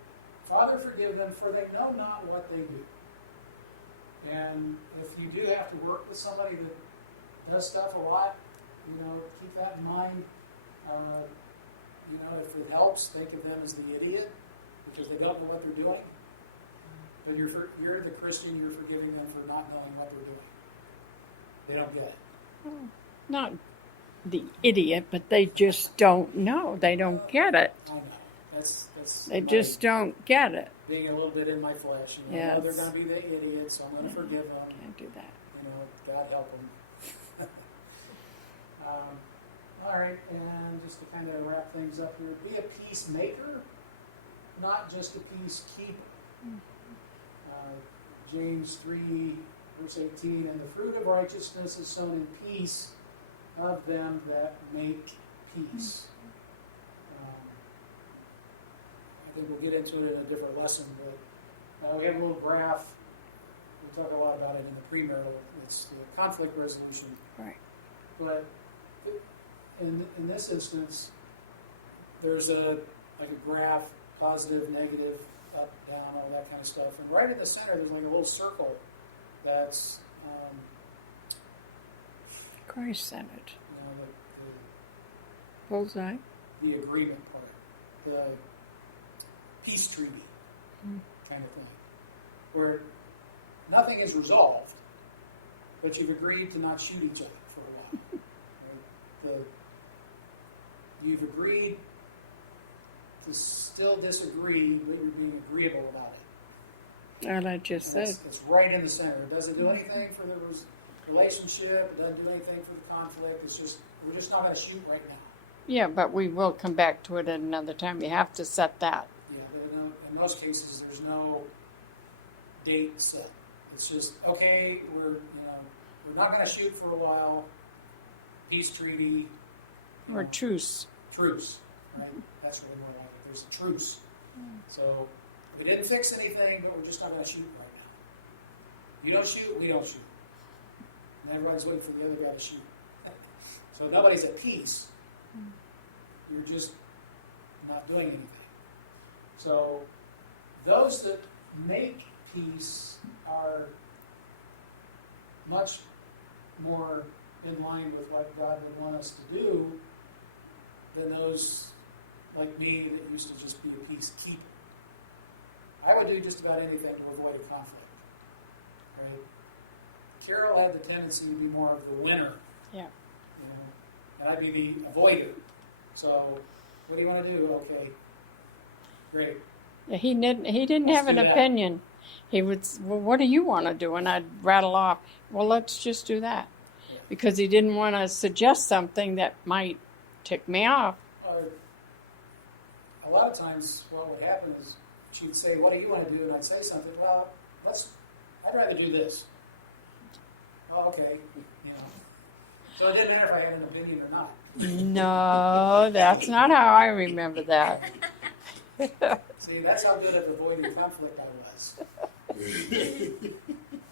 Father, forgive them, for they know not what they do. And if you do have to work with somebody that does stuff a lot, keep that in mind. If it helps, think of them as the idiot because they don't know what they're doing. But you're the Christian, you're forgiving them for not knowing what they're doing. They don't get it. Not the idiot, but they just don't know. They don't get it. I know. That's They just don't get it. being a little bit in my flesh. I know they're going to be the idiots, so I'm going to forgive them. Can't do that. God help them. All right, and just to kind of wrap things up here, be a peacemaker, not just a peacekeeper. James 3, verse 18, and the fruit of righteousness is sown in peace of them that make peace. I think we'll get into it in a different lesson, but we have a little graph. We talk a lot about it in the premarital. It's the conflict resolution. Right. But in this instance, there's a graph, positive, negative, up, down, all that kind of stuff. And right in the center, there's like a little circle that's Christ-centered. Bullseye. The agreement part, the peace treaty kind of thing, where nothing is resolved, but you've agreed to not shoot each other for a while. You've agreed to still disagree, but you're being agreeable about it. And I just said. It's right in the center. It doesn't do anything for the relationship. It doesn't do anything for the conflict. We're just not going to shoot right now. Yeah, but we will come back to it at another time. You have to set that. Yeah, but in most cases, there's no date set. It's just, okay, we're not going to shoot for a while. Peace treaty. Or truce. Truce, right? That's really more like it. There's a truce. So we didn't fix anything, but we're just not going to shoot right now. You don't shoot, we don't shoot. And everybody's waiting for the other guy to shoot. So nobody's at peace. You're just not doing anything. So those that make peace are much more in line with what God would want us to do than those like me that used to just be a peacekeeper. I would do just about anything to avoid a conflict. Right? Carol had the tendency to be more of the winner. Yeah. And I'd be the avoider. So, what do you want to do? Okay, great. Yeah, he didn't have an opinion. He would, well, what do you want to do? And I'd rattle off, well, let's just do that. Yeah. Because he didn't want to suggest something that might tick me off. A lot of times what would happen is she'd say, what do you want to do? And I'd say something, well, I'd rather do this. Well, okay, So it didn't matter if I had an opinion or not. No, that's not how I remember that. See, that's how good of avoiding conflict I was. You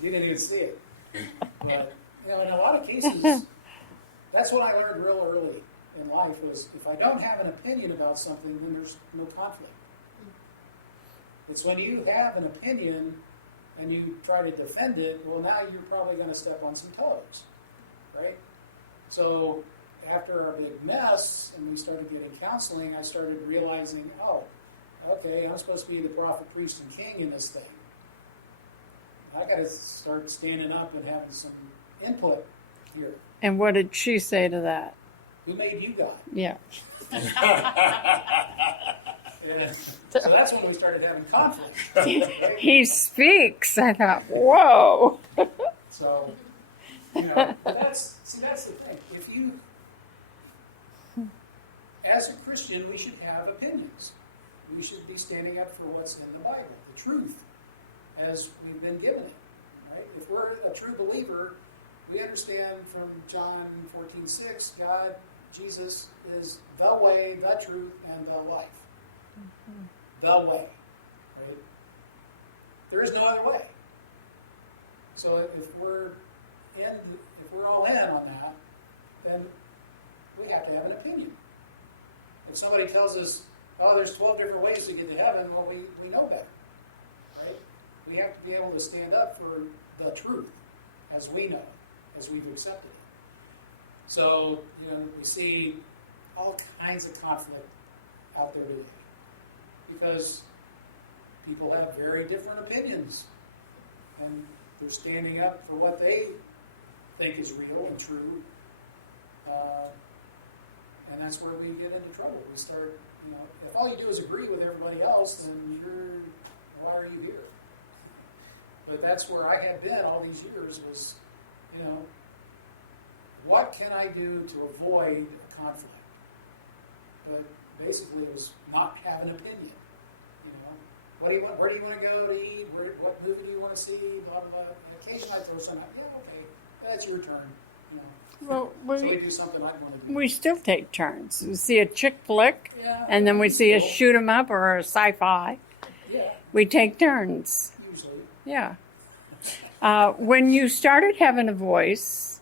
didn't even see it. But, in a lot of cases, that's what I learned real early in life was if I don't have an opinion about something, then there's no conflict. It's when you have an opinion and you try to defend it, well, now you're probably going to step on some toes, right? So after our big mess and we started getting counseling, I started realizing, oh, okay, I'm supposed to be the prophet, priest, and king in this thing. I got to start standing up and having some input here. And what did she say to that? Who made you God? Yeah. And so that's when we started having conflict. Right? He speaks. I thought, whoa. So, but that's the thing. If you, as a Christian, we should have opinions. We should be standing up for what's in the Bible, the truth, as we've been given it. Right? If we're a true believer, we understand from John 14:6, God, Jesus, is the way, the truth, and the life. Mm-hmm. The way. Right? There is no other way. So if we're all in on that, then we have to have an opinion. If somebody tells us, oh, there's 12 different ways to get to heaven, well, we know better. Right? We have to be able to stand up for the truth as we know, as we've accepted it. So, we see all kinds of conflict out there today because people have very different opinions and they're standing up for what they think is real and true. And that's where we get into trouble. We start, if all you do is agree with everybody else, then why are you here? But that's where I had been all these years was, what can I do to avoid a conflict? But basically it was not have an opinion. What do you want? Where do you want to go to eat? What movie do you want to see? Blah, blah, blah. And occasionally I throw something out. Yeah, okay, that's your turn. Well, so we do something I want to do. we still take turns. We see a chick flick, and then we see a shoot 'em up or a sci-fi. Yeah, We take turns. usually. Yeah. When you started having a voice,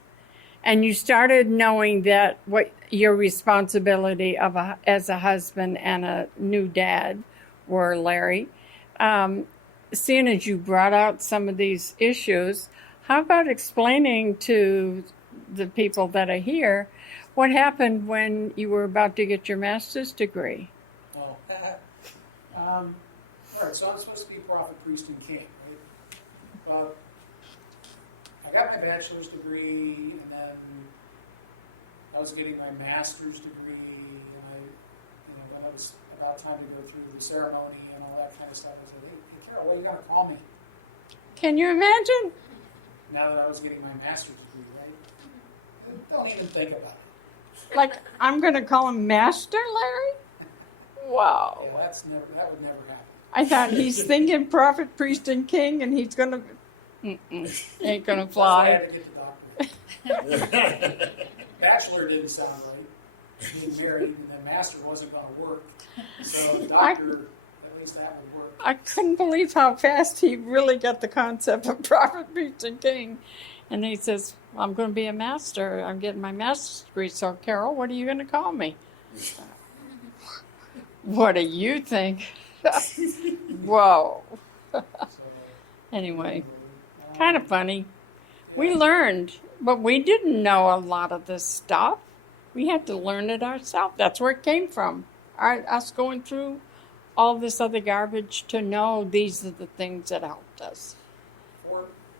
and you started knowing that what your responsibility as a husband and a new dad were, Larry, seeing as you brought out some of these issues, how about explaining to the people that are here what happened when you were about to get your master's degree? Oh. All right, so I'm supposed to be prophet, priest, and king, right? I got my bachelor's degree, and then I was getting my master's degree, and when it was about time to go through the ceremony and all that kind of stuff, I said, hey Carol, what are you going to call me? Can you imagine? Now that I was getting my master's degree, right? Don't even think about it. Like, I'm going to call him Master Larry? Wow. Yeah, that would never happen. I thought he's thinking prophet, priest, and king, and he's going to... Ain't going to fly. I had to get the doctorate. Bachelor didn't sound right. Being married, and then master wasn't going to work. So the doctor, at least that would work. I couldn't believe how fast he really got the concept of prophet, priest, and king. And he says, well, I'm going to be a master. I'm getting my master's degree. So, Carol, what are you going to call me? What do you think? Whoa. Anyway, kind of funny. We learned, but we didn't know a lot of this stuff. We had to learn it ourselves. That's where it came from. Us going through all this other garbage to know these are the things that helped us.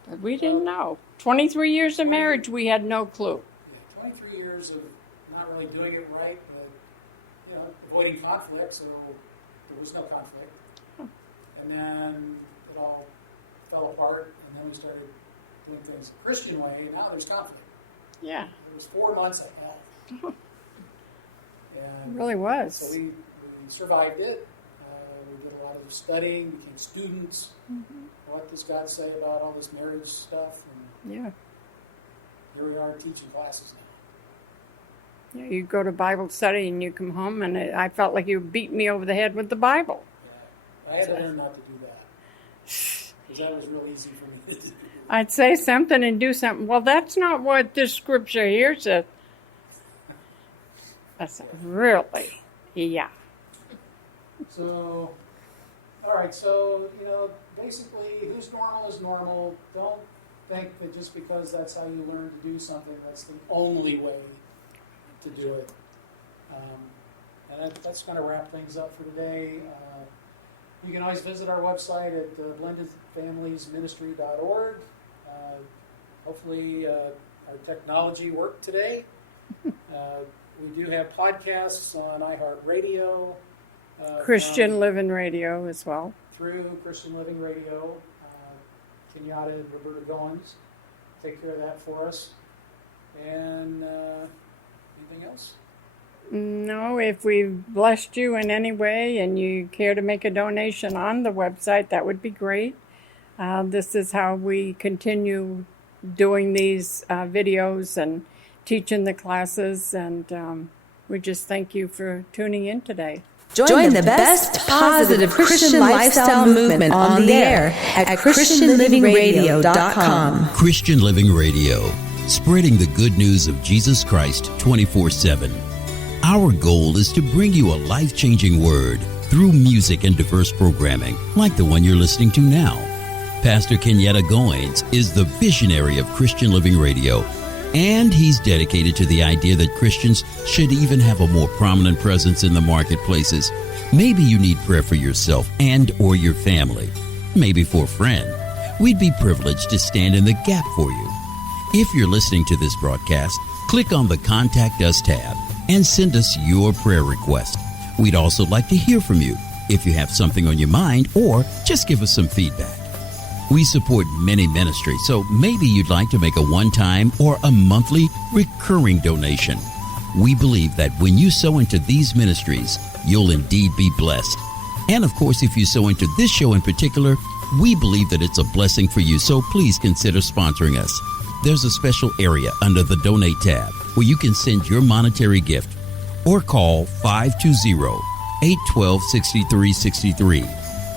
But we didn't know. 23 years of marriage, we had no clue. Yeah, 23 years of not really doing it right, but avoiding conflict, so there was no conflict. And then it all fell apart, and then we started doing things the Christian way, and now there's conflict. Yeah. It was 4 months of hell. It really was. So we survived it. We did a lot of studying, became students. Mm-hmm. What does God say about all this marriage stuff? And Yeah. here we are teaching classes now. Yeah, you go to Bible study and you come home, and I felt like you beat me over the head with the Bible. Yeah. I had to learn not to do that. Because that was real easy for me to do. I'd say something and do something. Well, that's not what this scripture here says. I said, really? Yeah. So, all right, so, basically, who's normal is normal. Don't think that just because that's how you learn to do something, that's the only way to do it. And that's going to wrap things up for today. You can always visit our website at blendedfamiliesministry.org. Hopefully our technology worked today. We do have podcasts on iHeartRadio. Christian Living Radio as well. Through Christian Living Radio. Kenyatta and Roberta Goins take care of that for us. And anything else? No, if we've blessed you in any way and you care to make a donation on the website, that would be great. This is how we continue doing these videos and teaching the classes, and we just thank you for tuning in today. Join the best positive Christian lifestyle movement on the air at ChristianLivingRadio.com. Christian Living Radio, spreading the good news of Jesus Christ 24/7. Our goal is to bring you a life-changing word through music and diverse programming like the one you're listening to now. Pastor Kenyatta Goins is the visionary of Christian Living Radio, and he's dedicated to the idea that Christians should even have a more prominent presence in the marketplaces. Maybe you need prayer for yourself and or your family, maybe for a friend. We'd be privileged to stand in the gap for you. If you're listening to this broadcast, click on the Contact Us tab and send us your prayer request. We'd also like to hear from you if you have something on your mind, or just give us some feedback. We support many ministries, so maybe you'd like to make a one-time or a monthly recurring donation. We believe that when you sow into these ministries, you'll indeed be blessed. And of course, if you sow into this show in particular, we believe that it's a blessing for you, so please consider sponsoring us. There's a special area under the Donate tab where you can send your monetary gift or call 520-812-6363.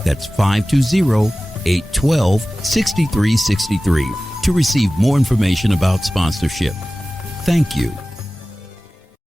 That's 520-812-6363 to receive more information about sponsorship. Thank you.